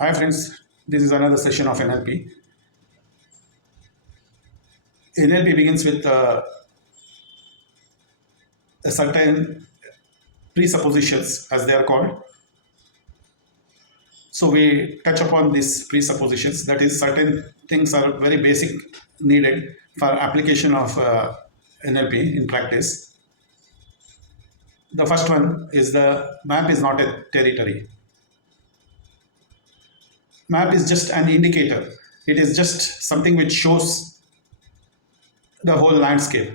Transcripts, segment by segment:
Hi friends, this is another session of NLP. NLP begins with a certain presuppositions, as they are called. So we touch upon these presuppositions. That is, certain things are very basic, needed for application of NLP in practice. The first one is the map is not a territory. Map is just an indicator. It is just something which shows the whole landscape.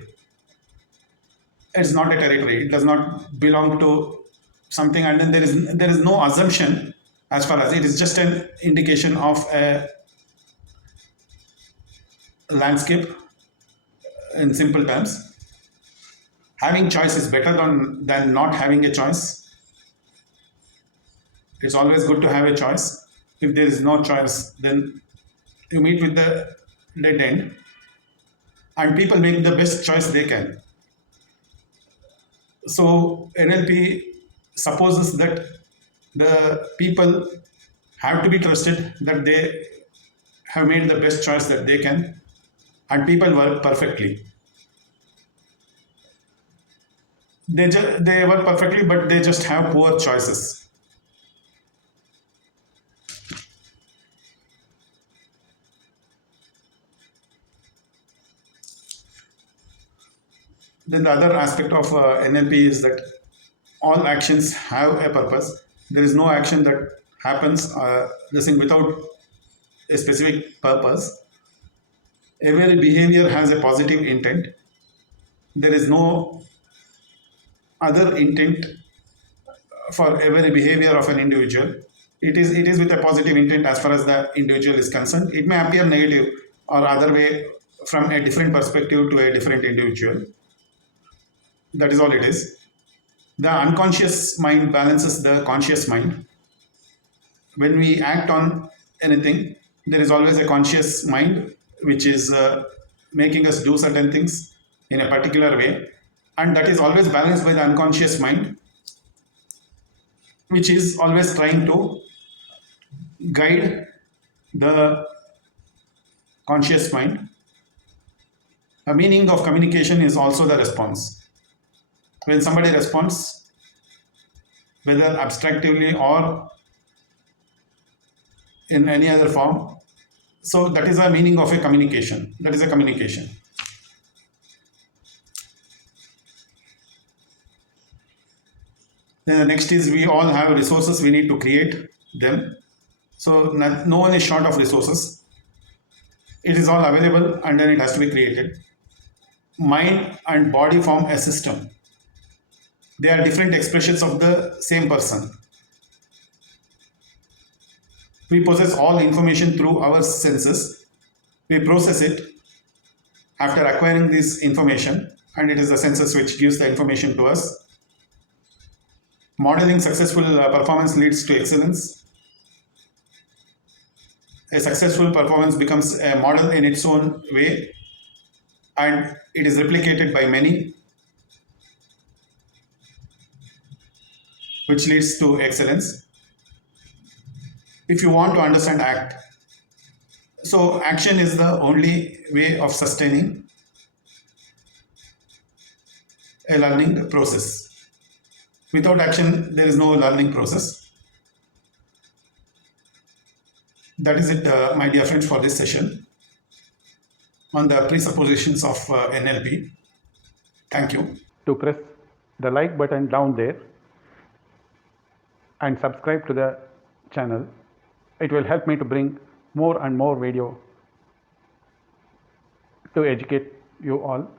It's not a territory. It does not belong to something, and then there is no assumption as far as it is just an indication of a landscape. In simple terms, having choice is better than not having a choice. It's always good to have a choice. If there is no choice, then you meet with the dead end, and people make the best choice they can. So NLP supposes that the people have to be trusted, that they have made the best choice that they can, and people work perfectly. They work perfectly, but they just have poor choices. Then the other aspect of NLP is that all actions have a purpose. There is no action that happens without a specific purpose. Every behavior has a positive intent. There is no other intent for every behavior of an individual. It is with a positive intent as far as the individual is concerned. It may appear negative or other way from a different perspective to a different individual. That is all it is. The unconscious mind balances the conscious mind. When we act on anything, there is always a conscious mind which is making us do certain things in a particular way, and that is always balanced by the unconscious mind, which is always trying to guide the conscious mind. The meaning of communication is also the response. When somebody responds, whether abstractly or in any other form, so that is a meaning of a communication. That is a communication. Then the next is, we all have resources, we need to create them. So no one is short of resources. It is all available, and then it has to be created. Mind and body form a system. They are different expressions of the same person. We possess all information through our senses. We process it after acquiring this information, and it is the senses which gives the information to us. Modeling successful performance leads to excellence. A successful performance becomes a model in its own way, and it is replicated by many, which leads to excellence. If you want to understand ACT, so action is the only way of sustaining a learning process. Without action, there is no learning process. That is it, my dear friends, for this session on the presuppositions of NLP. Thank you. To press the like button down there and subscribe to the channel. It will help me to bring more and more video to educate you all.